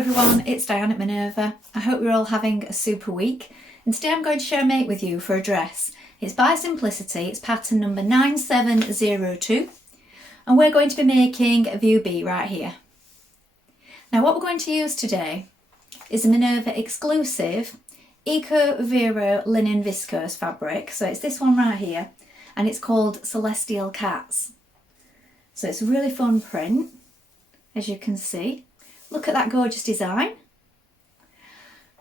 everyone, it's Dianne at Minerva. I hope you're all having a super week, and today I'm going to share a make with you for a dress. It's by Simplicity, it's pattern number 9702, and we're going to be making a view B right here. Now what we're going to use today is a Minerva exclusive Eco Vero linen viscose fabric, so it's this one right here, and it's called Celestial Cats. So it's a really fun print, as you can see. Look at that gorgeous design.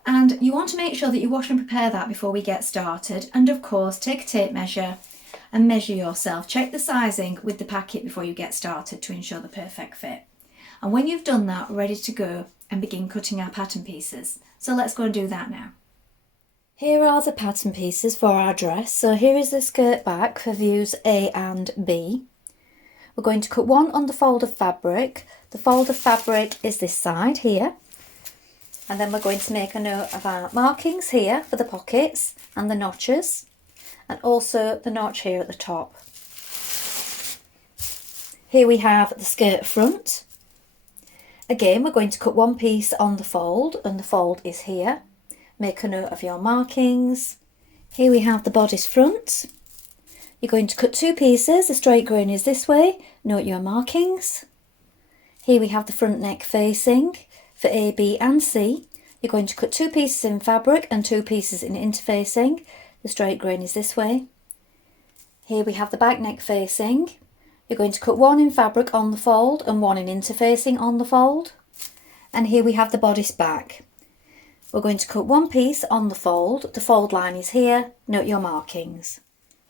And you want to make sure that you wash and prepare that before we get started. And of course, take a tape measure and measure yourself. Check the sizing with the packet before you get started to ensure the perfect fit. And when you've done that, we're ready to go and begin cutting our pattern pieces. So let's go and do that now. Here are the pattern pieces for our dress. So here is the skirt back for views A and B. We're going to cut one on the fold of fabric. The fold of fabric is this side here. And then we're going to make a note of our markings here for the pockets and the notches. And also the notch here at the top. Here we have the skirt front. Again, we're going to cut one piece on the fold, and the fold is here. Make a note of your markings. Here we have the bodice front. You're going to cut two pieces, the straight grain is this way, note your markings. Here we have the front neck facing for A, B and C. You're going to cut two pieces in fabric and two pieces in interfacing. The straight grain is this way. Here we have the back neck facing. You're going to cut one in fabric on the fold and one in interfacing on the fold. And here we have the bodice back. We're going to cut one piece on the fold line is here, note your markings.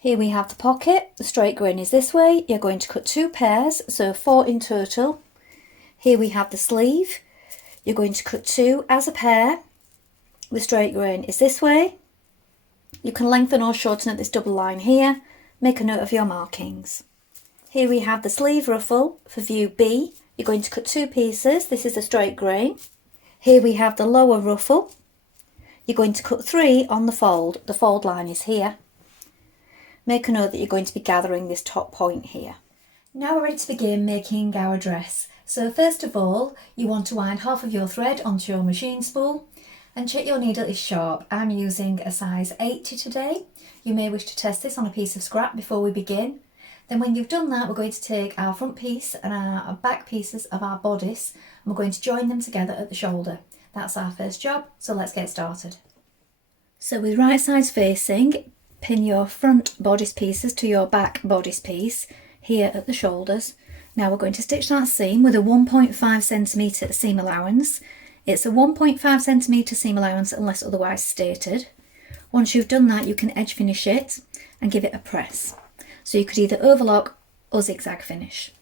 Here we have the pocket, the straight grain is this way, you're going to cut two pairs, so 4 in total. Here we have the sleeve, you're going to cut two as a pair, the straight grain is this way. You can lengthen or shorten at this double line here, make a note of your markings. Here we have the sleeve ruffle for view B, you're going to cut two pieces, this is the straight grain. Here we have the lower ruffle, you're going to cut 3 on the fold line is here. Make a note that you're going to be gathering this top point here. Now we're ready to begin making our dress. So first of all, you want to wind half of your thread onto your machine spool and check your needle is sharp. I'm using a size 80 today. You may wish to test this on a piece of scrap before we begin. Then when you've done that, we're going to take our front piece and our back pieces of our bodice and we're going to join them together at the shoulder. That's our first job, so let's get started. So with right sides facing, pin your front bodice pieces to your back bodice piece here at the shoulders. Now we're going to stitch that seam with a 1.5 centimetre seam allowance. It's a 1.5 centimetre seam allowance unless otherwise stated. Once you've done that, you can edge finish it and give it a press. So you could either overlock or zigzag finish.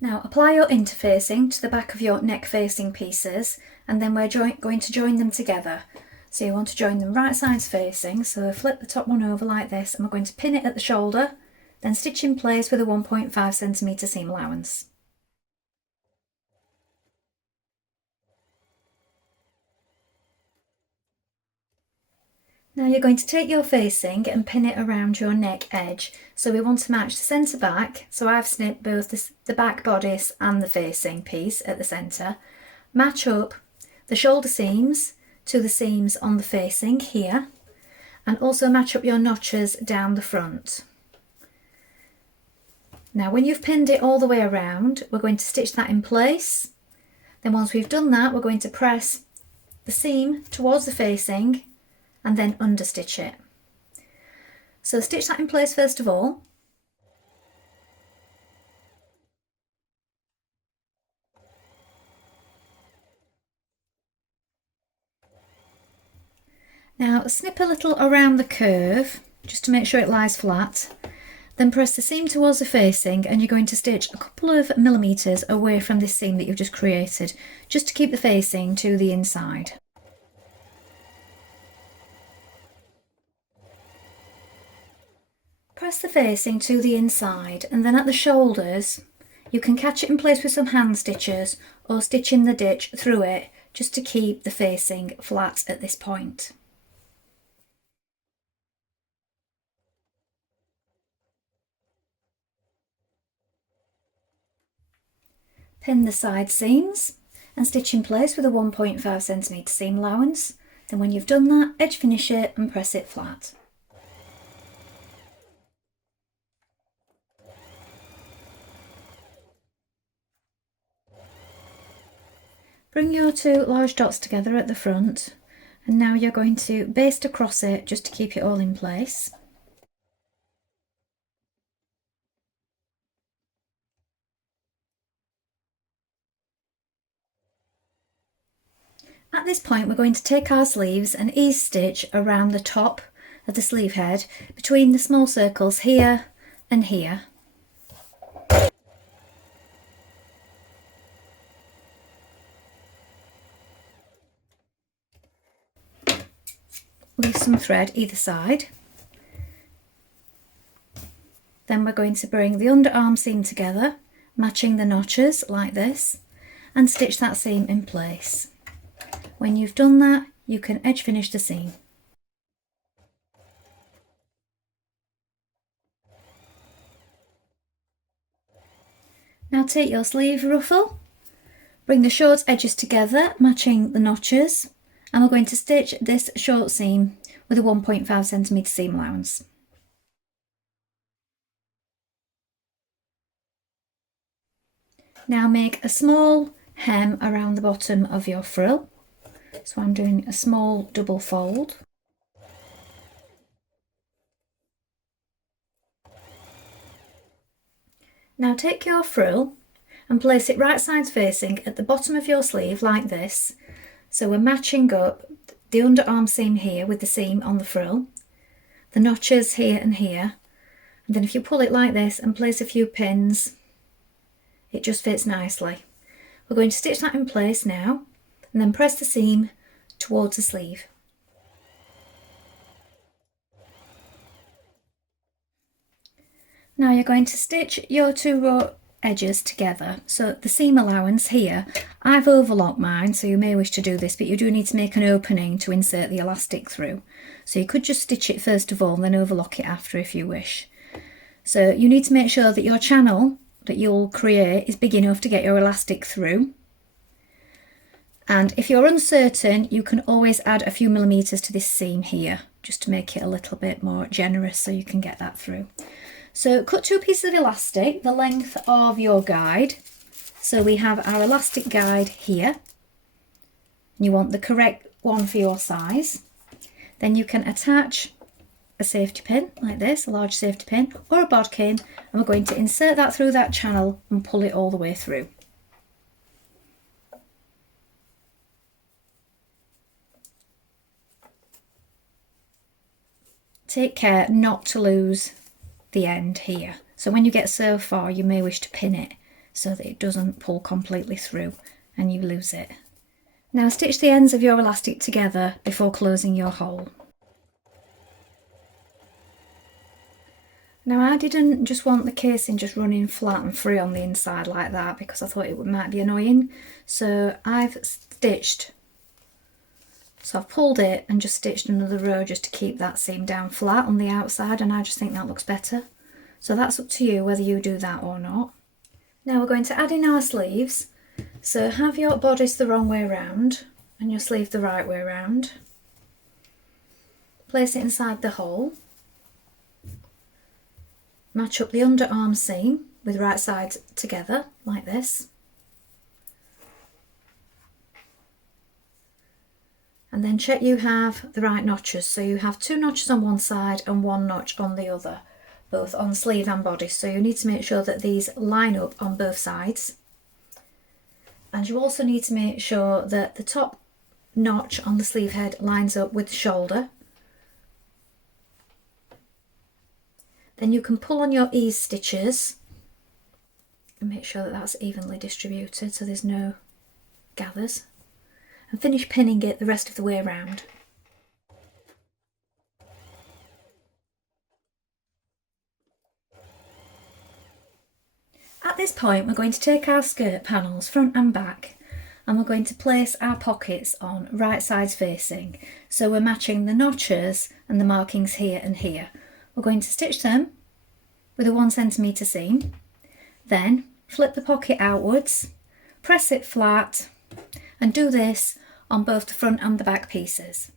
Now apply your interfacing to the back of your neck facing pieces and then we're going to join them together. So you want to join them right sides facing, so flip the top one over like this and we're going to pin it at the shoulder, then stitch in place with a 1.5 centimetre seam allowance. Now you're going to take your facing and pin it around your neck edge. So we want to match the centre back. So I've snipped both the back bodice and the facing piece at the centre. Match up the shoulder seams to the seams on the facing here. And also match up your notches down the front. Now when you've pinned it all the way around, we're going to stitch that in place. Then once we've done that, we're going to press the seam towards the facing and then understitch it. So stitch that in place first of all. Now snip a little around the curve just to make sure it lies flat. Then press the seam towards the facing and you're going to stitch a couple of millimetres away from this seam that you've just created, just to keep the facing to the inside. Press the facing to the inside and then at the shoulders you can catch it in place with some hand stitches or stitch in the ditch through it just to keep the facing flat at this point. Pin the side seams and stitch in place with a 1.5cm seam allowance. Then when you've done that, edge finish it and press it flat. Bring your two large dots together at the front, and now you're going to baste across it just to keep it all in place. At this point, we're going to take our sleeves and ease stitch around the top of the sleeve head between the small circles here and here. Leave some thread either side. Then we're going to bring the underarm seam together, matching the notches like this, and stitch that seam in place. When you've done that, you can edge finish the seam. Now take your sleeve ruffle, bring the short edges together, matching the notches, and we're going to stitch this short seam with a 1.5cm seam allowance. Now make a small hem around the bottom of your frill. So I'm doing a small double fold. Now take your frill and place it right sides facing at the bottom of your sleeve like this. So we're matching up the underarm seam here with the seam on the frill, the notches here and here, and then if you pull it like this and place a few pins, it just fits nicely. We're going to stitch that in place now and then press the seam towards the sleeve. Now you're going to stitch your two raw edges together. So the seam allowance here, I've overlocked mine, so you may wish to do this, but you do need to make an opening to insert the elastic through. So you could just stitch it first of all and then overlock it after if you wish. So you need to make sure that your channel that you'll create is big enough to get your elastic through. And if you're uncertain, you can always add a few millimeters to this seam here, just to make it a little bit more generous so you can get that through. So cut two pieces of elastic, the length of your guide. So we have our elastic guide here. You want the correct one for your size. Then you can attach a safety pin like this, a large safety pin, or a bodkin, and we're going to insert that through that channel and pull it all the way through. Take care not to lose the end here. So when you get so far, you may wish to pin it so that it doesn't pull completely through and you lose it. Now stitch the ends of your elastic together before closing your hole. Now I didn't just want the casing just running flat and free on the inside like that because I thought it might be annoying. So I've stitched, so I've pulled it and just stitched another row just to keep that seam down flat on the outside, and I just think that looks better. So that's up to you whether you do that or not. Now we're going to add in our sleeves. So have your bodice the wrong way round and your sleeve the right way round. Place it inside the hole. Match up the underarm seam with right sides together like this. And then check you have the right notches. So you have two notches on one side and one notch on the other, both on sleeve and bodice. So you need to make sure that these line up on both sides. And you also need to make sure that the top notch on the sleeve head lines up with the shoulder. Then you can pull on your ease stitches and make sure that that's evenly distributed so there's no gathers, and finish pinning it the rest of the way around. At this point we're going to take our skirt panels front and back and we're going to place our pockets on right sides facing, so we're matching the notches and the markings here and here. We're going to stitch them with a 1 cm seam, then flip the pocket outwards press it flat and do this on both the front and the back pieces.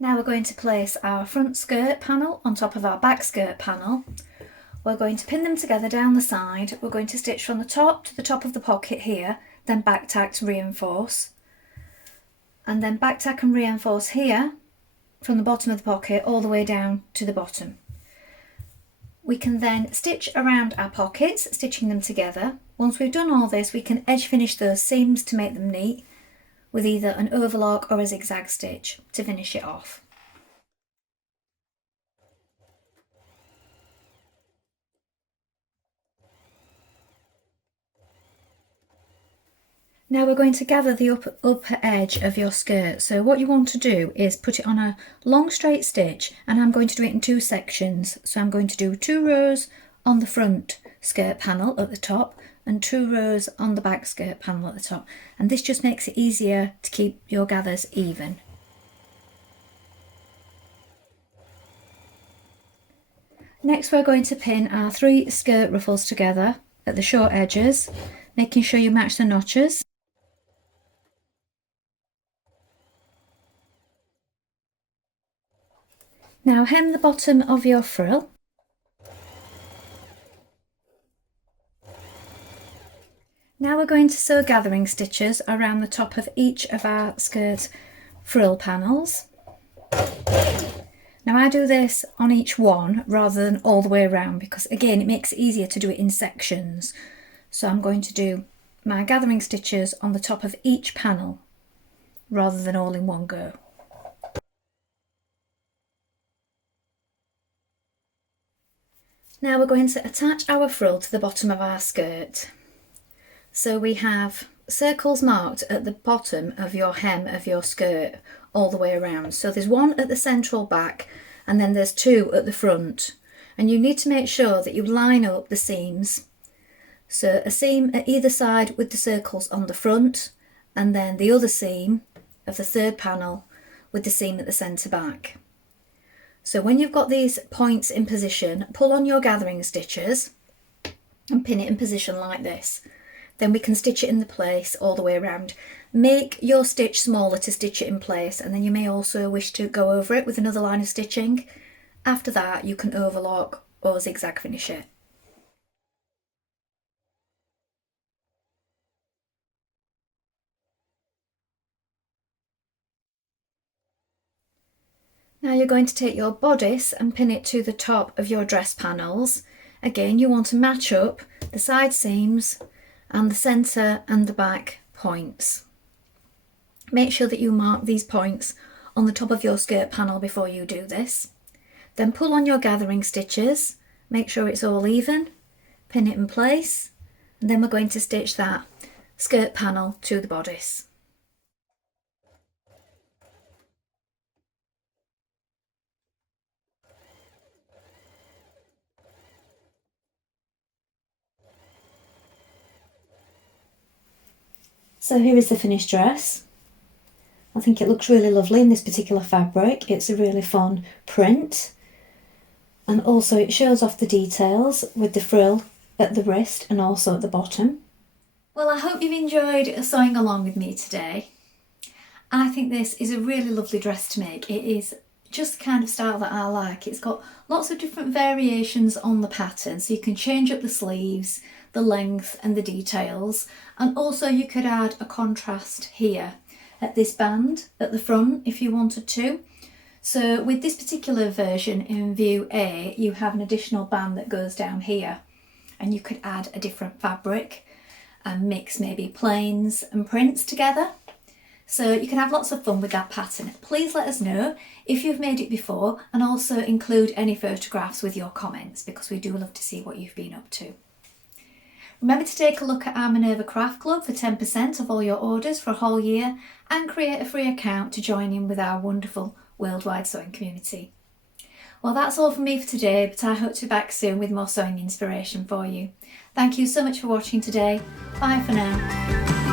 Now we're going to place our front skirt panel on top of our back skirt panel. We're going to pin them together down the side. We're going to stitch from the top to the top of the pocket here, then back tack to reinforce, and then back tack and reinforce here from the bottom of the pocket all the way down to the bottom. We can then stitch around our pockets, stitching them together. Once we've done all this, we can edge finish those seams to make them neat with either an overlock or a zigzag stitch to finish it off. Now we're going to gather the upper edge of your skirt. So what you want to do is put it on a long straight stitch, and I'm going to do it in 2 sections. So I'm going to do 2 rows on the front skirt panel at the top and 2 rows on the back skirt panel at the top. And this just makes it easier to keep your gathers even. Next we're going to pin our 3 skirt ruffles together at the short edges, making sure you match the notches. Now hem the bottom of your frill. Now we're going to sew gathering stitches around the top of each of our skirt frill panels. Now I do this on each one rather than all the way around because again it makes it easier to do it in sections. So I'm going to do my gathering stitches on the top of each panel rather than all in one go. Now we're going to attach our frill to the bottom of our skirt. So we have circles marked at the bottom of your hem of your skirt all the way around. So there's one at the central back and then there's 2 at the front. And you need to make sure that you line up the seams. So a seam at either side with the circles on the front, and then the other seam of the 3rd panel with the seam at the centre back. So when you've got these points in position, pull on your gathering stitches and pin it in position like this. Then we can stitch it in the place all the way around. Make your stitch smaller to stitch it in place, and then you may also wish to go over it with another line of stitching. After that you can overlock or zigzag finish it. Now you're going to take your bodice and pin it to the top of your dress panels. Again, you want to match up the side seams and the centre and the back points. Make sure that you mark these points on the top of your skirt panel before you do this. Then pull on your gathering stitches, make sure it's all even, pin it in place, and then we're going to stitch that skirt panel to the bodice. So here is the finished dress. I think it looks really lovely in this particular fabric. It's a really fun print. And also it shows off the details with the frill at the wrist and also at the bottom. Well, I hope you've enjoyed sewing along with me today. I think this is a really lovely dress to make. It is just the kind of style that I like. It's got lots of different variations on the pattern, so you can change up the sleeves, the length and the details, and also you could add a contrast here at this band at the front if you wanted to. So with this particular version in view A, you have an additional band that goes down here, and you could add a different fabric and mix maybe plains and prints together. So you can have lots of fun with that pattern. Please let us know if you've made it before, and also include any photographs with your comments because we do love to see what you've been up to. Remember to take a look at our Minerva Craft Club for 10% of all your orders for a whole year, and create a free account to join in with our wonderful worldwide sewing community. Well, that's all from me for today, but I hope to be back soon with more sewing inspiration for you. Thank you so much for watching today. Bye for now.